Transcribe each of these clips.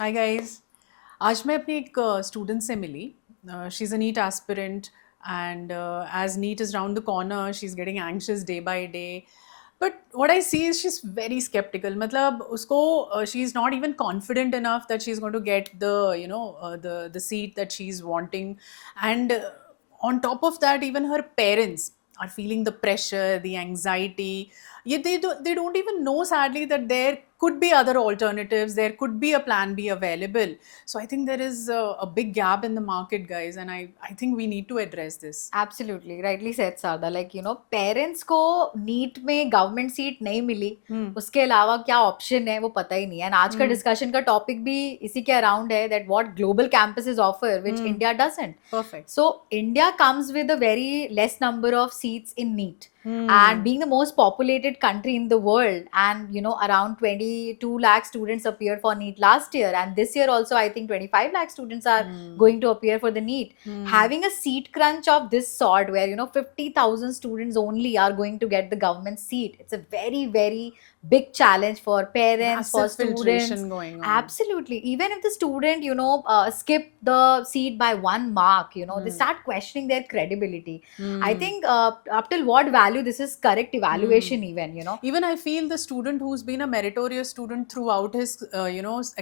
Hi guys. आज मैं अपनी एक स्टूडेंट से मिली. She is a NEET aspirant and as NEET is round the corner she is getting anxious day by day. But what I see is she is very sceptical. मतलब उसको she is not even confident enough that she is going to get the the seat that she is wanting. And on top of that, even her parents are feeling the pressure, the anxiety. Yeah, they don't even know, sadly, that there could be other alternatives, there could be a plan B available. So I think there is a big gap in the market, guys, and I think we need to address this. Absolutely rightly said Sarda like parents को NEET में government seat नहीं मिली Hmm. उसके अलावा क्या option है वो पता ही नहीं है एंड आज का Hmm. डिस्कशन का टॉपिक भी इसी के अराउंड है that what global campuses offer which Hmm. India doesn't. Perfect. So India comes with a very less number of seats in NEET, and Hmm. being the most populated country in the world, and around 22 lakh students appeared for NEET last year, and this year also I think 25 lakh students are Hmm. going to appear for the NEET. Hmm. Having a seat crunch of this sort where 50,000 students only are going to get the government seat, it's a very very big challenge for parents, for Massive students. filtration going on. Absolutely. Even if the student skip the seat by 1 mark, they start questioning their credibility. I Hmm. think up till what value this is correct evaluation, even. Even I feel the student who's been a meritorious student throughout his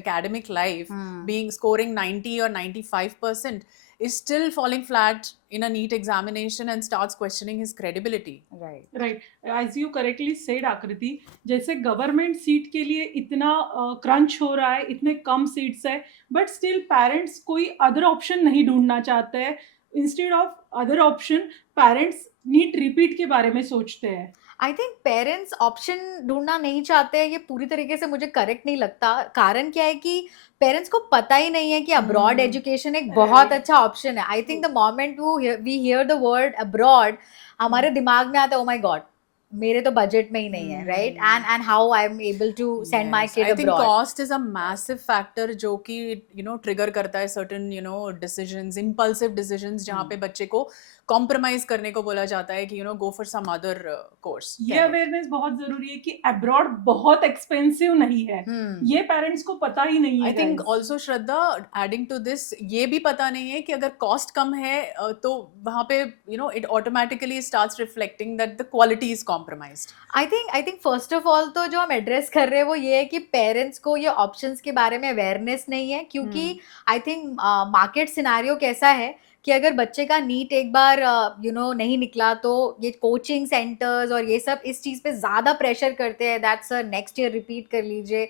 academic life, being scoring 90 or 95%, is still falling flat in a NEET examination and starts questioning his credibility. Right. Right. As you correctly said Aakriti, जैसे government seat के लिए इतना crunch हो रहा है, इतने कम seats है, बट स्टिल पेरेंट्स कोई अदर ऑप्शन नहीं ढूंढना चाहते हैं. Instead of other option, parents NEET repeat के बारे में सोचते हैं. आई थिंक पेरेंट्स ऑप्शन ढूंढना नहीं चाहते हैं, ये पूरी तरीके से मुझे करेक्ट नहीं लगता. कारण क्या है कि पेरेंट्स को पता ही नहीं है कि अब्रॉड एजुकेशन एक बहुत Right. अच्छा ऑप्शन है. I think the moment we hear the word abroad, हमारे दिमाग में आता है ओ माय गॉड, मेरे तो बजट में ही नहीं है, right? And how I am able to send my Yes, kid I think abroad. cost is a massive factor जो कि trigger करता है certain decisions, impulsive decisions, जहाँ पे बच्चे को compromise करने को बोला जाता है कि go for some other course. ये अवेयरनेस बहुत जरूरी है कि अब्रॉड बहुत एक्सपेंसिव नहीं है. ये पेरेंट्स को पता ही नहीं है. I think guys. also Shraddha, adding to this, ये भी पता नहीं है कि अगर cost कम है तो वहाँ पे it automatically starts reflecting that the quality is compromised. I think first of all तो जो हम एड्रेस कर रहे हैं वो ये है कि पेरेंट्स को ये ऑप्शंस के बारे में अवेयरनेस नहीं है, क्योंकि आई थिंक मार्केट सिनेरियो कैसा है कि अगर बच्चे का नीट एक बार नहीं निकला तो ये कोचिंग सेंटर्स और ये सब इस चीज पे ज्यादा प्रेशर करते हैं that sir next year repeat कर लीजिए.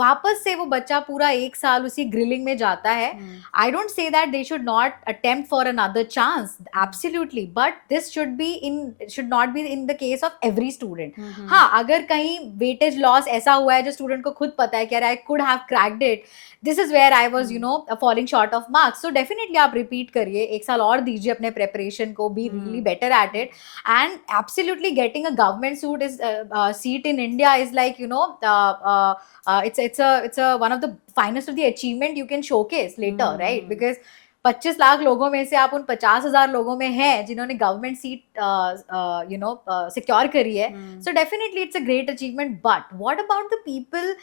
वापस से वो बच्चा पूरा एक साल उसी ग्रिलिंग में जाता है. I don't say that they should not attempt for another chance. Absolutely, but this should not be in the case of every student. हाँ, अगर कहीं weightage loss ऐसा हुआ है जो student को खुद पता है कि यार I could have cracked it. This is where I was, falling short of marks. So definitely आप repeat करिए, एक साल और दीजिए अपने preparation को, be really better at it. And absolutely getting a government seat in India is like, it's a one of the finest of the achievement you can showcase later, right? Because 25 lakh लोगों में से आप उन 50,000 लोगों में हैं जिन्होंने गवर्नमेंट सीट सिक्योर करी है. So definitely it's a great achievement. But what about the people,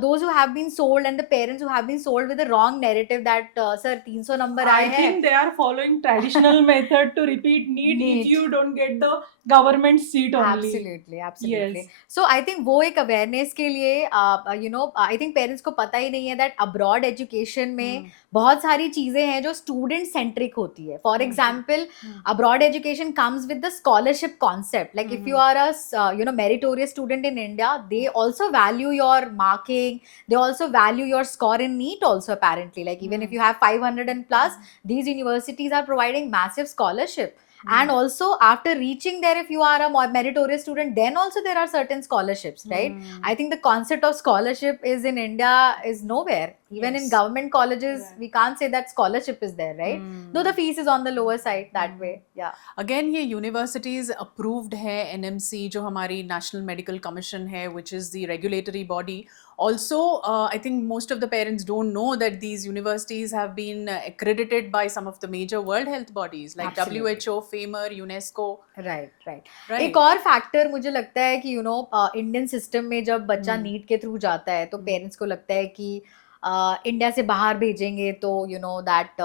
those who have been sold and the parents who have been sold with the wrong narrative that sir 300 number आए I हैं. think they are following traditional method to repeat NEET if you don't get the government seat only. Absolutely. Yes. So I think वो एक awareness के लिए I think parents को पता ही नहीं है दैट अब्रॉड एजुकेशन में बहुत सारी चीजें हैं जो स्टूडेंट सेंट्रिक होती है. For example, abroad education comes with the scholarship concept. Like if you are a meritorious student in India, they also value your marking, they also value your score in NEET also, apparently. Like even if you have 500 and plus, these universities are providing massive scholarship. And also after reaching there, if you are a meritorious student, then also there are certain scholarships, right? I think the concept of scholarship is in India is nowhere. Even in Yes. government colleges, we can't say that scholarship is there, right? Though the fees is on the lower side that way. Yeah. Again ये universities approved है. NMC जो हमारी national medical commission है, which is the regulatory body. Also, I think most of the parents don't know that these universities have been accredited by some of the major world health bodies like Absolutely. WHO, FAMR, UNESCO. Right. Right. एक और factor मुझे लगता है कि Indian system में जब बच्चा NEET के थ्रू जाता है तो पेरेंट्स को लगता है कि इंडिया से बाहर भेजेंगे तो that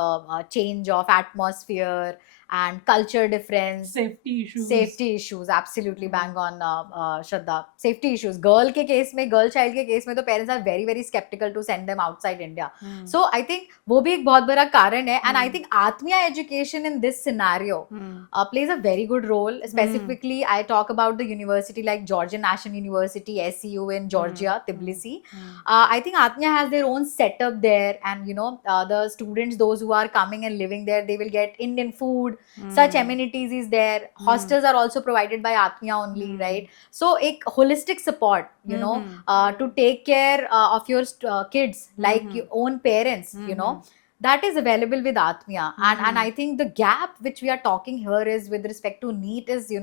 change of atmosphere and culture difference, safety issues. safety issues, absolutely bang on, Shraddha. Safety issues, girl के केस में, girl child के केस में तो parents are very very skeptical to send them outside India. So I think वो भी एक बहुत बड़ा कारण है, and I think Atmiya education in this scenario plays a very good role. Specifically, I talk about the university like Georgian National University, SCU in Georgia, Tbilisi. I think Atmiya has their own setup there, and the students, those who are coming and living there, they will get Indian food. Such amenities is there. Hostels are also provided by Atmiya only, right? So एक holistic support, to take care of your kids like your own parents, that is available with Atmiya. And I think the gap which we are talking here is with respect to NEET is,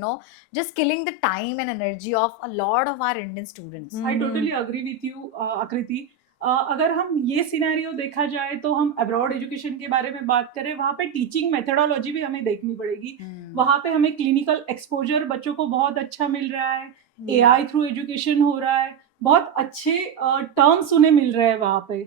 just killing the time and energy of a lot of our Indian students. I totally agree with you, Akriti. अगर हम ये scenario देखा जाए तो हम abroad education के बारे में बात करें, वहाँ पे टीचिंग मेथोडोलॉजी भी हमें देखनी पड़ेगी. वहाँ पे हमें क्लिनिकल एक्सपोजर बच्चों को बहुत अच्छा मिल रहा है, AI थ्रू एजुकेशन हो रहा है, बहुत अच्छे टर्म्स उन्हें मिल रहे हैं वहाँ पे.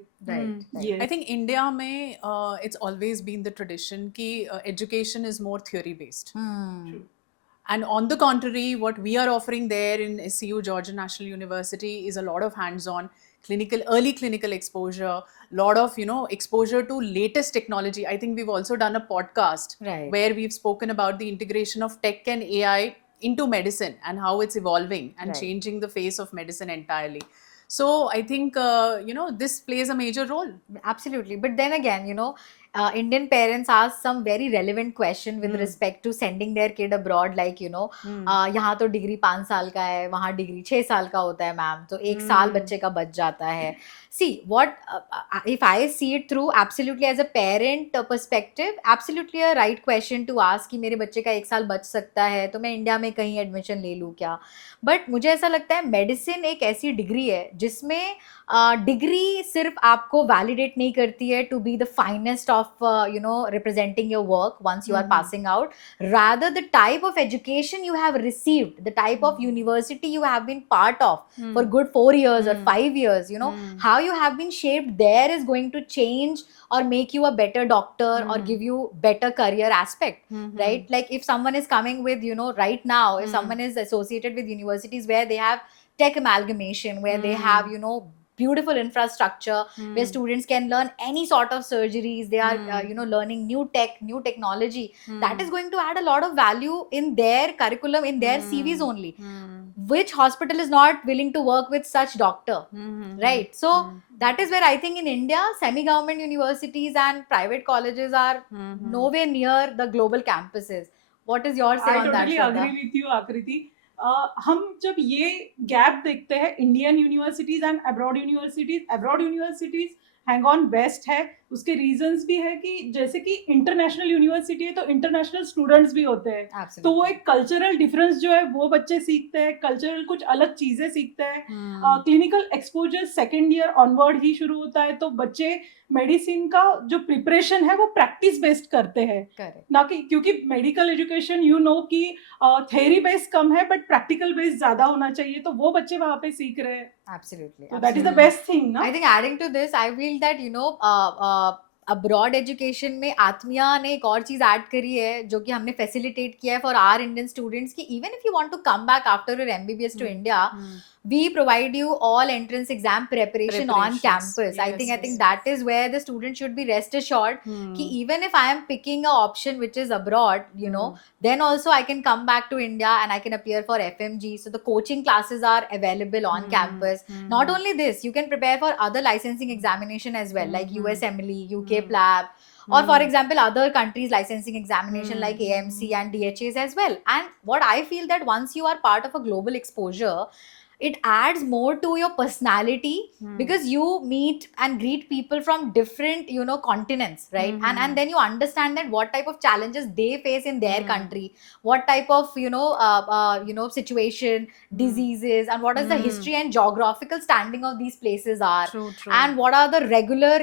I think India में it's always been the tradition कि education is more theory based. And on the contrary, what we are offering there in SCU, Georgian National University, is a lot of hands-on early clinical exposure, lot of exposure to latest technology. I think we've also done a podcast where we've spoken about the integration of tech and AI into medicine and how it's evolving and changing the face of medicine entirely. So I think this plays a major role. Absolutely. But then again, Indian parents ask some very relevant question with respect to sending their kid abroad, like यहाँ तो degree 5 साल का है, वहाँ degree 6 साल का होता है मैम, तो 1 साल बच्चे का बच जाता है. See, what if I see it through absolutely as a parent perspective, absolutely a right question to ask कि मेरे बच्चे का 1 साल बच सकता है तो मैं इंडिया में कहीं एडमिशन ले लूँ क्या. बट मुझे ऐसा लगता है मेडिसिन एक ऐसी डिग्री है जिसमें डिग्री सिर्फ आपको वैलिडेट नहीं करती है to be the finest of representing your work once you are passing out. Rather the type of education you have received, the type of university you have been part of for good 4 years or 5 years, how you have been shaped there is going to change or make you a better doctor or give you better career aspect, right? Like if someone is coming with, right now, if someone is associated with universities where they have tech amalgamation, where they have, beautiful infrastructure, where students can learn any sort of surgeries, they are learning new technology, that is going to add a lot of value in their curriculum, in their CVs only. Which hospital is not willing to work with such doctor, right? So that is where I think in India, semi-government universities and private colleges are nowhere near the global campuses. What is your say on that, I totally agree with you, Akriti. हम जब ये gap देखते हैं Indian universities and abroad universities hang on best है. उसके reasons भी है कि जैसे कि इंटरनेशनल यूनिवर्सिटी है तो इंटरनेशनल स्टूडेंट्स भी होते हैं. Absolutely. तो वो एक कल्चरल डिफरेंस जो है वो बच्चे सीखते हैं, कल्चरल कुछ अलग चीजें सीखते हैं. Clinical exposure second year onward ही शुरू होता है, तो बच्चे मेडिसिन का जो प्रिपरेशन है वो प्रैक्टिस बेस्ड करते हैं, ना कि क्योंकि मेडिकल एजुकेशन की थ्योरी बेस्ड कम है बट प्रैक्टिकल बेस्ड ज्यादा होना चाहिए, तो वो बच्चे वहां पे सीख रहे हैं. Absolutely. So that is the best thing, no? I think adding to this, I feel that abroad education में आत्मिया ने एक और चीज ऐड करी है जो कि हमने फैसिलिटेट किया है फॉर आवर इंडियन स्टूडेंट्स कि even if you want to come back after your MBBS to India, we provide you all entrance exam preparation on campus. I think that is where the student should be rest assured कि even if I am picking a option which is abroad, then also I can come back to India and I can appear for FMG. So the coaching classes are available on campus. Not only this, you can prepare for other licensing examination as well, like USMLE, UK PLAB, or for example other countries licensing examination like AMC and DHAs as well. And what I feel that once you are part of a global exposure, it adds more to your personality because you meet and greet people from different continents, right? And then you understand that what type of challenges they face in their country, what type of situation, diseases, and what is the history and geographical standing of these places are. True. And what are the regular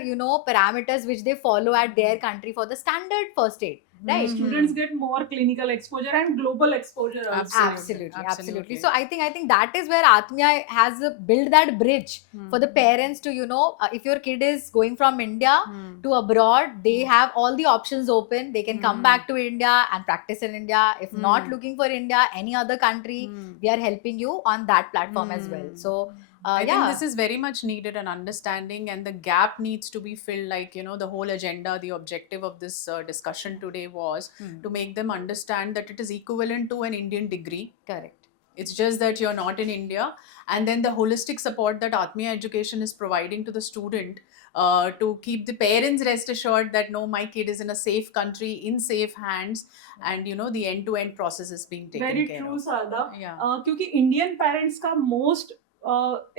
parameters which they follow at their country for the standard first aid. right? Students get more clinical exposure and global exposure also. Absolutely. So I think that is where Atmiya has built that bridge for the parents to, you know, if your kid is going from India to abroad, they have all the options open. They can come back to India and practice in India. If not looking for India, any other country, we are helping you on that platform as well. So I yeah, think this is very much needed, an understanding, and the gap needs to be filled. Like, you know, the whole agenda, the objective of this discussion today was to make them understand that it is equivalent to an Indian degree. correct. It's just that you're not in India. And then the holistic support that Atmiya Education is providing to the student to keep the parents rest assured that no, my kid is in a safe country, in safe hands, and, you know, the end-to-end process is being taken Very care true, of. सादा. Yeah. क्योंकि Indian parents का most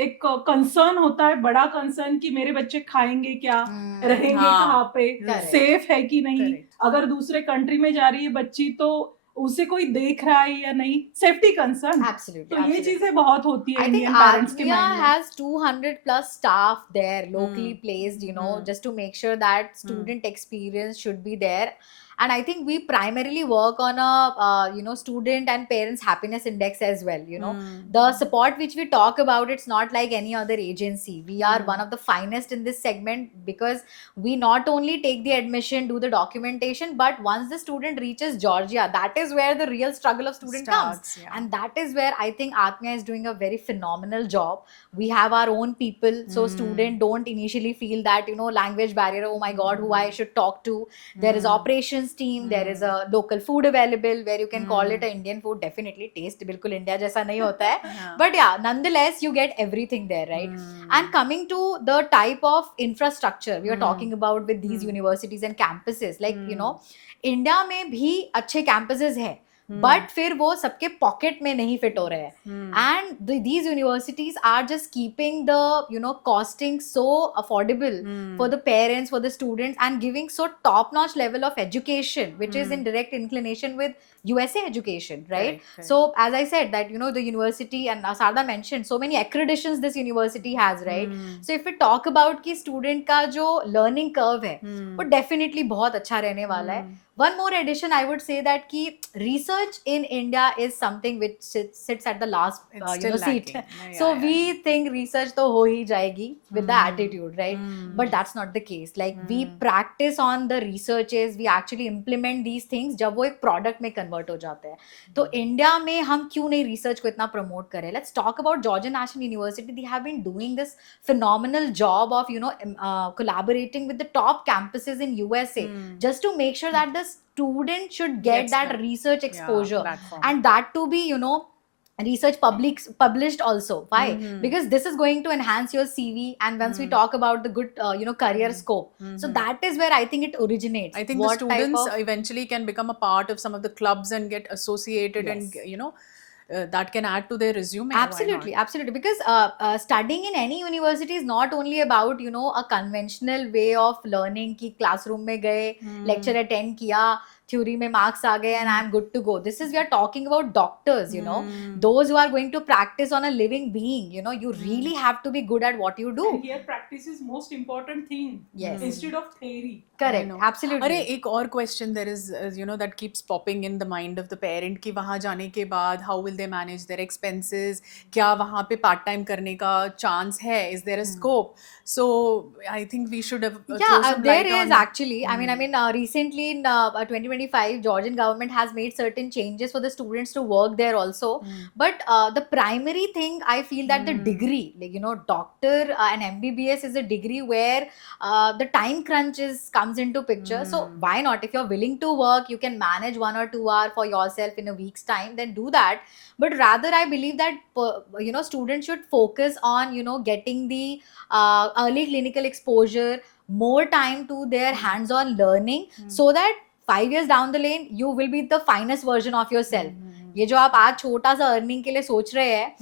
एक concern होता है, बड़ा concern कि मेरे बच्चे खाएंगे क्या, रहेंगे हाँ, कहाँ पे, correct. सेफ है कि नहीं, Correct. अगर दूसरे कंट्री में जा रही है बच्ची तो उसे कोई देख रहा है या नहीं, सेफ्टी कंसर्न. Absolutely. तो ये absolutely. चीजें बहुत होती है I think इंडियन पेरेंट्स के Atmiya माइंड में. has 200 plus staff there locally placed, you know, just to make sure that student experience should be there. And I think we primarily work on a, you know, student and parents happiness index as well, you know. The support which we talk about, it's not like any other agency. We are one of the finest in this segment because we not only take the admission, do the documentation, but once the student reaches Georgia, that is where the real struggle of student comes. Starts, yeah. And that is where I think Atmiya is doing a very phenomenal job. We have our own people, so student don't initially feel that, you know, language barrier, oh my god, who I should talk to. There is operations team, there is a local food available where you can call it a Indian food. Definitely taste बिल्कुल India जैसा नहीं होता है. But yeah, nonetheless you get everything there, right? And coming to the type of infrastructure we are talking about with these universities and campuses, like you know, India में भी अच्छे campuses है, but फिर वो सबके pocket में नहीं fit हो रहे हैं. And these universities are just keeping the, you know, costing so affordable for the parents, for the students, and giving so top notch level of education, which is in direct inclination with USA education, right? Correct. So as I said that, you know, the university, and Sarda mentioned so many accreditations this university has, right? So if we talk about कि student का जो learning curve है, वो definitely बहुत अच्छा रहने वाला है. One more addition, I would say that कि research in India is something which sits at the last It's you still know, seat. lacking. Yeah, So yeah, we think research तो हो ही जाएगी with the attitude, right? But that's not the case. Like we practice on the researches, we actually implement these things जब वो एक product में convert हो जाते हैं. तो India में हम क्यों नहीं research को इतना promote करें? Let's talk about Georgia National University. They have been doing this phenomenal job of, you know, collaborating with the top campuses in USA just to make sure that the student should get Gets that that. research exposure, platform. and that to be, you know, research published also. Why? Because this is going to enhance your CV, and once we talk about the good you know, career scope, so that is where I think it originates. I think What the type students of- eventually can become a part of some of the clubs and get associated, and Yes. you know, that can add to their resume. Why not? Absolutely, because studying in any university is not only about, you know, a conventional way of learning कि classroom में गए, lecture attend किया, theory में marks आ गए, and I'm good to go. This is, we are talking about doctors, you know, those who are going to practice on a living being. You know, you really have to be good at what you do. And here practice is most important thing. Yes. Instead of theory. Correct, know. absolutely. अरे एक और question there is, you know, that keeps popping in the mind of the parent कि वहाँ जाने के बाद how will they manage their expenses, क्या वहाँ पे part time करने का chance है, is there a scope? So I think we should have throw some there light is on. actually. I mean, recently in 2025, Georgian government has made certain changes for the students to work there also. But the primary thing, I feel that the degree, like, you know, doctor and MBBS is a degree where the time crunch comes into picture. So why not? If you're willing to work, you can manage 1 or 2 hours for yourself in a week's time, then do that. But rather, I believe that you know, students should focus on, you know, getting the early clinical exposure, more time to their hands-on learning, so that 5 years down the lane, you will be the finest version of yourself. ये जो आप आज छोटा सा earning के लिए सोच रहे हैं,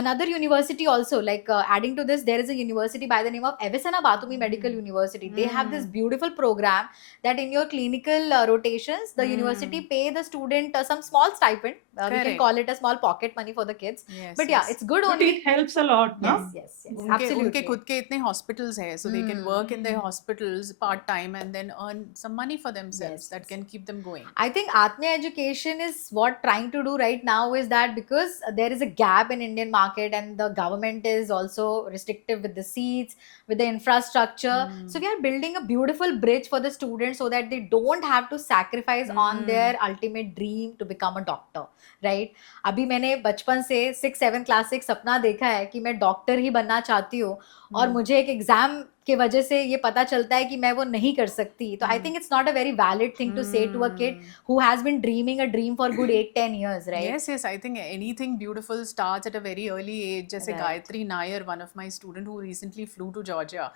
another university also, like adding to this, there is a university by the name of Avicenna Batumi Medical University. They have this beautiful program that in your clinical rotations, the university pay the student some small stipend. We can Correct. call it a small pocket money for the kids. Yes, But yeah, yes. it's good But only. it helps a lot, no? Yes, उनके absolutely. खुद के इतने hospitals हैं, so they can work in their hospitals part time and then earn some money for themselves Yes, that yes. can keep them going. I think Atmiya education is what trying to do right now is that because there is a gap in Indian market and the government is also restrictive with the seats, with the infrastructure. So we are building a beautiful bridge for the students so that they don't have to sacrifice on their ultimate dream to become a doctor, right? अभी मैंने बचपन से 6-7 class से एक सपना देखा है कि मैं डॉक्टर ही बनना चाहती हूँ और मुझे एक एग्जाम के वजह से ये पता चलता है कि मैं वो नहीं कर सकती, तो I think it's not a very valid thing to say to a kid who has been dreaming a dream for good 8-10 years, right? Yes, yes. I think anything beautiful starts at a very early age. जैसे Right. Gayatri Nair, one of my student who recently flew to Georgia,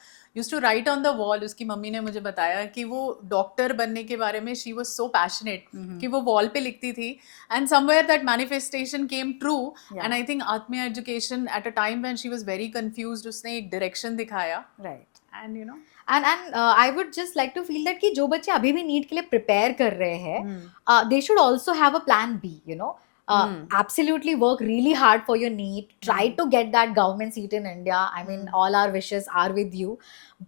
used to write on the wall. उसकी mummy ने मुझे बताया कि वो doctor बनने के बारे में she was so passionate कि वो वॉल पे लिखती थी, and somewhere that manifestation came true. Yeah. And I think Atmiya education at a time when she was very confused, उसने एक direction दिखाया, Right. and you know. And I would just like to feel that कि जो बच्चे अभी भी NEET के लिए प्रिपेयर कर रहे हैं, they should also have a plan B, you know. Absolutely work really hard for your NEET. Try to get that government seat in India. I mean, all our wishes are with you.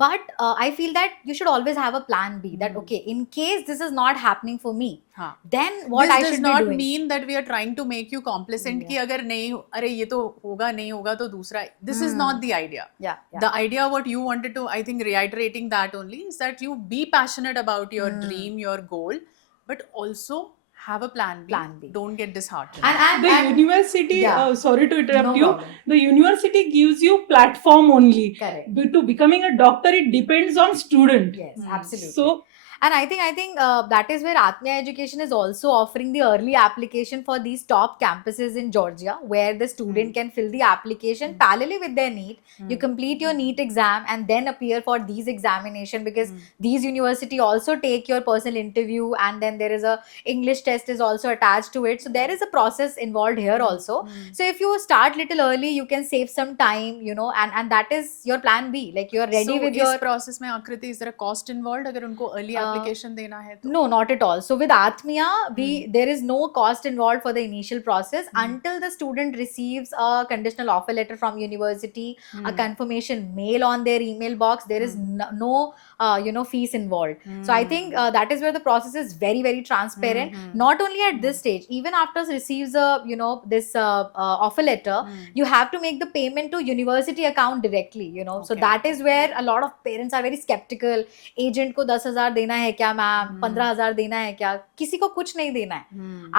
But I feel that you should always have a plan B. That okay, in case this is not happening for me, हाँ. then what This I does should be not doing. mean that we are trying to make you complacent कि अगर नहीं, अरे ये तो होगा, नहीं होगा तो दूसरा. This is not the idea. Yeah, yeah. The idea what you wanted to, I think, reiterating that only is that you be passionate about your dream, your goal, but also have a plan B. Plan B. Don't get disheartened. And The university, yeah. sorry to interrupt No you, problem. the university gives you platform only. Correct. To becoming a doctor, it depends on student. Yes, absolutely. So, And I think that is where Atmiya Education is also offering the early application for these top campuses in Georgia, where the student can fill the application parallelly with their NEET. You complete your NEET exam and then appear for these examination, because these university also take your personal interview, and then there is a English test is also attached to it. So there is a process involved here also. So if you start little early, you can save some time, you know, and that is your plan B. Like you are ready so with इस your process में आकृति, is there a cost involved अगर उनको early application देना है तो? No, not at all. So with Atmiya, there is no cost involved for the initial process until the student receives a conditional offer letter from university, a confirmation mail on their email box. There is no fees involved. So I think that is where the process is very, very transparent. Not only at this stage, even after receives a this offer letter, you have to make the payment to university account directly. You know, so Okay. that is where a lot of parents are very skeptical. Agent को 10,000 देना है क्या ma'am, 15,000 देना है क्या? किसी को कुछ नहीं देना है.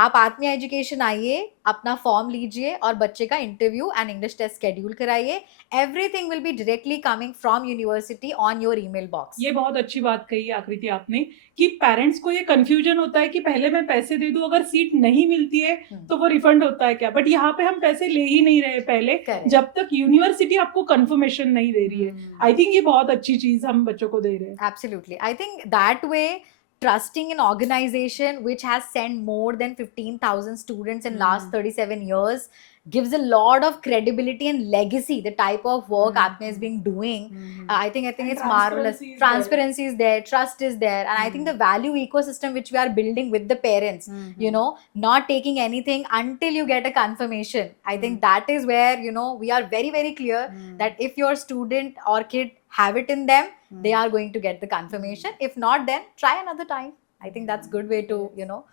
आप आत्मिया एजुकेशन आइए, अपना फॉर्म लीजिए और बच्चे का interview and English test schedule कराइए. Everything will be directly coming from university on your email box. ये बहुत अच्छी बात कही आकृति आपने कि पेरेंट्स को ये कंफ्यूजन होता है कि पहले मैं पैसे दे दूं, अगर सीट नहीं मिलती है तो वो रिफंड होता है क्या, बट यहाँ पे हम पैसे ले ही नहीं रहे पहले Correct. जब तक यूनिवर्सिटी आपको कंफर्मेशन नहीं दे रही है. आई थिंक ये बहुत अच्छी चीज हम बच्चों को दे रहे हैं. Absolutely. I think that way, trusting an organization which has sent more than 15,000 students in last 37 years gives a lot of credibility and legacy. The type of work Atmiya is being doing, I think And it's marvelous. transparency is Transparency is there, trust is there, and I think the value ecosystem which we are building with the parents, you know, not taking anything until you get a confirmation. I think that is where, you know, we are very, very clear that if your student or kid have it in them, they are going to get the confirmation. If not, then try another time. I think that's good way to, you know,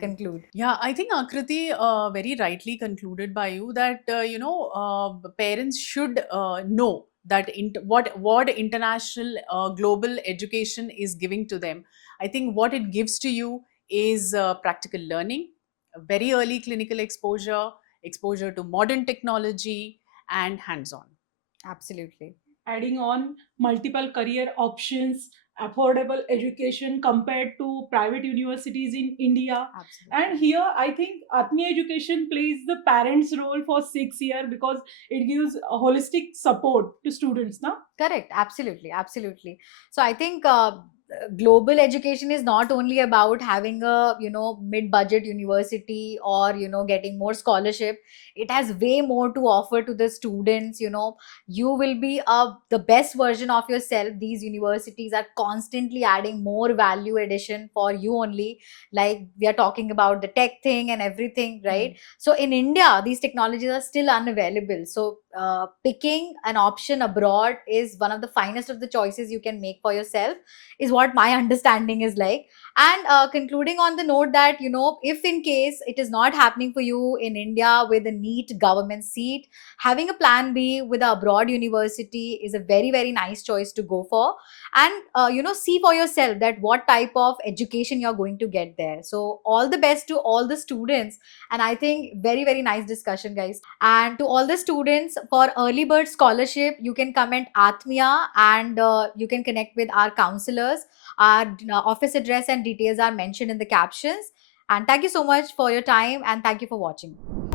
conclude. Yeah, I think Akriti very rightly concluded by you that parents should know that what international global education is giving to them. I think what it gives to you is practical learning, very early clinical exposure to modern technology, and hands-on. Absolutely. Adding on multiple career options, affordable education compared to private universities in India. Absolutely. And here I think Atmiya education plays the parents role for 6 years because it gives a holistic support to students, na? Correct. Absolutely. Absolutely. So I think global education is not only about having a, mid-budget university or, getting more scholarship. It has way more to offer to the students. You will be the best version of yourself. These universities are constantly adding more value addition for you only. Like we are talking about the tech thing and everything, right? So in India, these technologies are still unavailable. So picking an option abroad is one of the finest of the choices you can make for yourself, is what my understanding is like. And concluding on the note that, if in case it is not happening for you in India with a neat government seat, having a plan B with a abroad university is a very, very nice choice to go for. And, see for yourself that what type of education you're going to get there. So all the best to all the students. And I think very, very nice discussion, guys. And to all the students, for early bird scholarship, you can comment Atmiya, and you can connect with our counselors. Our office address and details are mentioned in the captions. And thank you so much for your time, and thank you for watching.